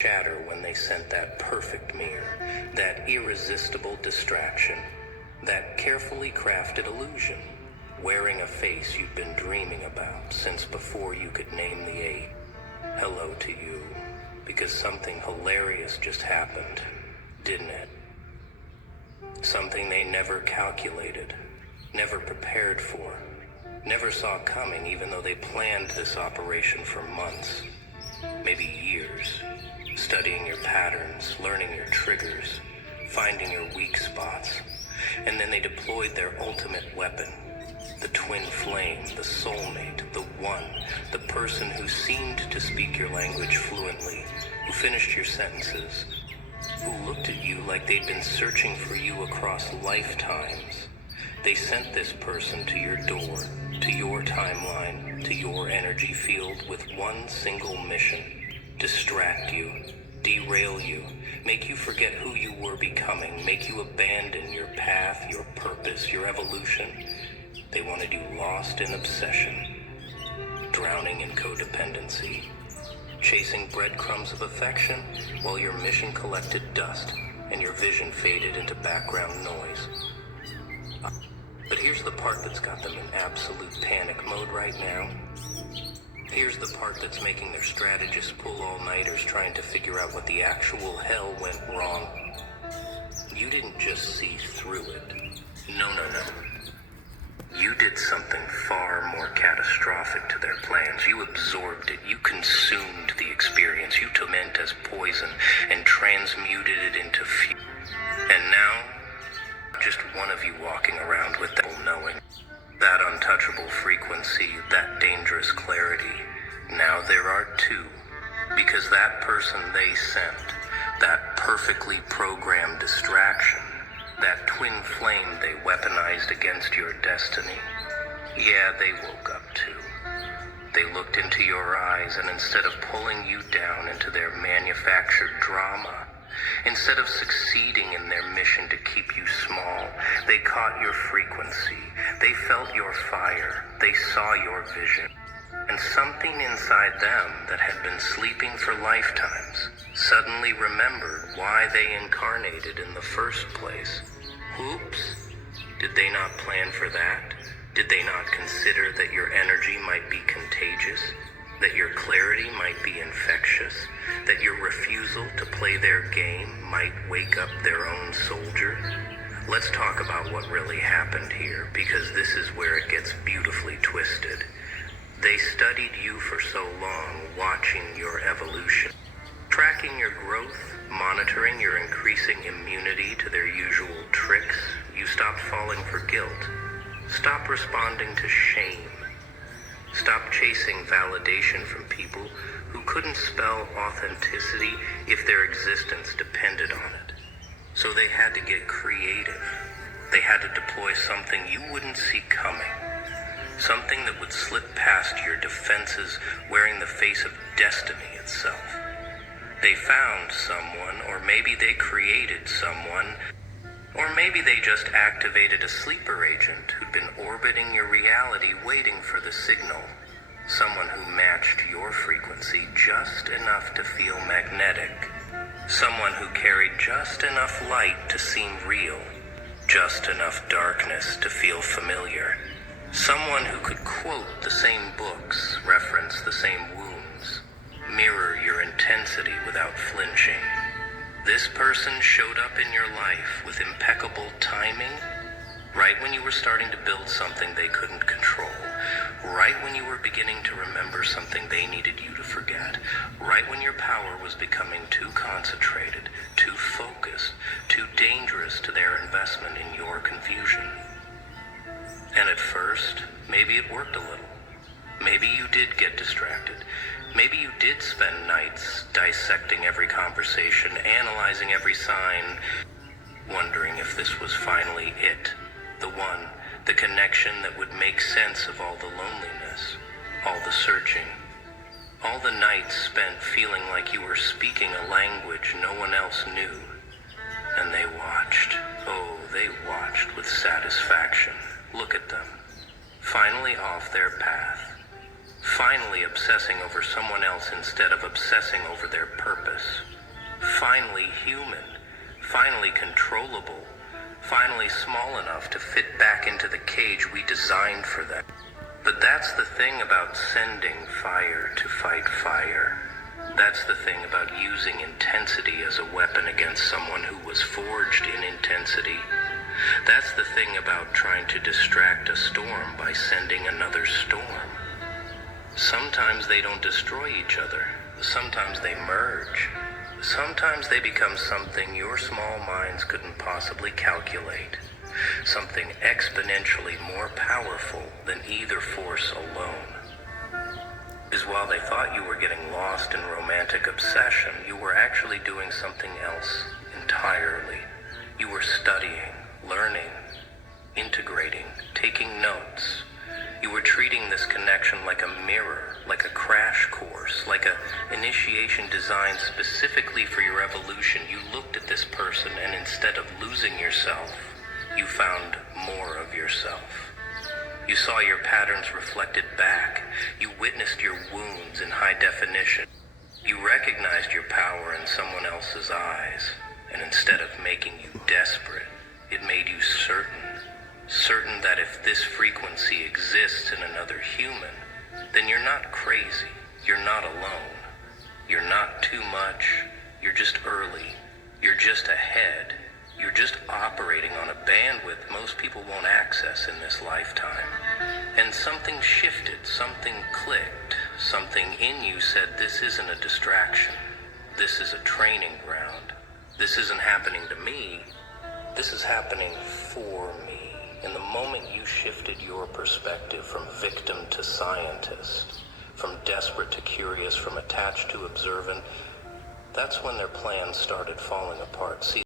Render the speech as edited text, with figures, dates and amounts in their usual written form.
shatter when they sent that perfect mirror, that irresistible distraction, that carefully crafted illusion, wearing a face you'd been dreaming about since before you could name the eight. Hello to you, because something hilarious just happened, didn't it? Something they never calculated, never prepared for, never saw coming, even though they planned this operation for months, maybe years, studying your patterns, learning your triggers, finding your weak spots. And then they deployed their ultimate weapon, the twin flame, the soulmate, the one, the person who seemed to speak your language fluently, who finished your sentences, who looked at you like they'd been searching for you across lifetimes. They sent this person to your door, to your timeline, to your energy field with one single mission: distract you, derail you, make you forget who you were becoming, make you abandon your path, your purpose, your evolution. They wanted you lost in obsession, drowning in codependency, chasing breadcrumbs of affection while your mission collected dust and your vision faded into background noise. But here's the part that's got them in absolute panic mode right now. Here's the part that's making their strategists pull all-nighters trying to figure out what the actual hell went wrong. You didn't just see through it. No. You did something far more catastrophic to their plans. You absorbed it. You consumed the experience. You took it as poison and transmuted it into fuel. And now, just one of you walking around with that knowing, that untouchable frequency, that dangerous clarity. Now there are two, because that person they sent, that perfectly programmed distraction, that twin flame they weaponized against your destiny, yeah, they woke up too. They looked into your eyes, and instead of pulling you down into their manufactured drama, instead of succeeding in their mission to keep you small, they caught your frequency, they felt your fire, they saw your vision. And something inside them that had been sleeping for lifetimes suddenly remembered why they incarnated in the first place. Oops, did they not plan for that? Did they not consider that your energy might be contagious? That your clarity might be infectious? That your refusal to play their game might wake up their own soldier? Let's talk about what really happened here, because this is where it gets beautifully twisted. They studied you for so long, watching your evolution, tracking your growth, monitoring your increasing immunity to their usual tricks. You stopped falling for guilt. Stop responding to shame. Stop chasing validation from people who couldn't spell authenticity if their existence depended on it. So they had to get creative. They had to deploy something you wouldn't see coming. Something that would slip past your defenses, wearing the face of destiny itself. They found someone, or maybe they created someone, or maybe they just activated a sleeper agent who'd been orbiting your reality waiting for the signal. Someone who matched your frequency just enough to feel magnetic. Someone who carried just enough light to seem real. Just enough darkness to feel familiar. Someone who could quote the same books, reference the same wounds, mirror your intensity without flinching. This person showed up in your life with impeccable timing, right when you were starting to build something they couldn't control, right when you were beginning to remember something they needed you to forget, right when your power was becoming too concentrated, too focused, too dangerous to their investment in your confusion. And at first, maybe it worked a little. Maybe you did get distracted. Maybe you did spend nights dissecting every conversation, analyzing every sign, wondering if this was finally it, the one, the connection that would make sense of all the loneliness, all the searching, all the nights spent feeling like you were speaking a language no one else knew. And they watched. Oh, they watched with satisfaction. Look at them, finally off their path, Finally obsessing over someone else instead of obsessing over their purpose. Finally human. Finally controllable. Finally small enough to fit back into the cage we designed for them. But that's the thing about sending fire to fight fire. That's the thing about using intensity as a weapon against someone who was forged in intensity. That's the thing about trying to distract a storm by sending another storm. Sometimes they don't destroy each other. Sometimes they merge. Sometimes they become something your small minds couldn't possibly calculate. Something exponentially more powerful than either force alone. Is while they thought you were getting lost in romantic obsession, you were actually doing something else entirely. You were studying, learning, integrating, taking notes. You were treating this connection like a mirror, like a crash course, like an initiation designed specifically for your evolution. You looked at this person and instead of losing yourself, you found more of yourself. You saw your patterns reflected back. You witnessed your wounds in high definition. You recognized your power in someone else's eyes, and instead of making you desperate, it made you certain. Certain that if this frequency exists in another human, then you're not crazy, you're not alone, you're not too much, you're just early, you're just ahead, you're just operating on a bandwidth most people won't access in this lifetime. And something shifted, something clicked, something in you said this isn't a distraction, this is a training ground, this isn't happening to me, this is happening for me. In the moment you shifted your perspective from victim to scientist, from desperate to curious, from attached to observant, that's when their plans started falling apart. See,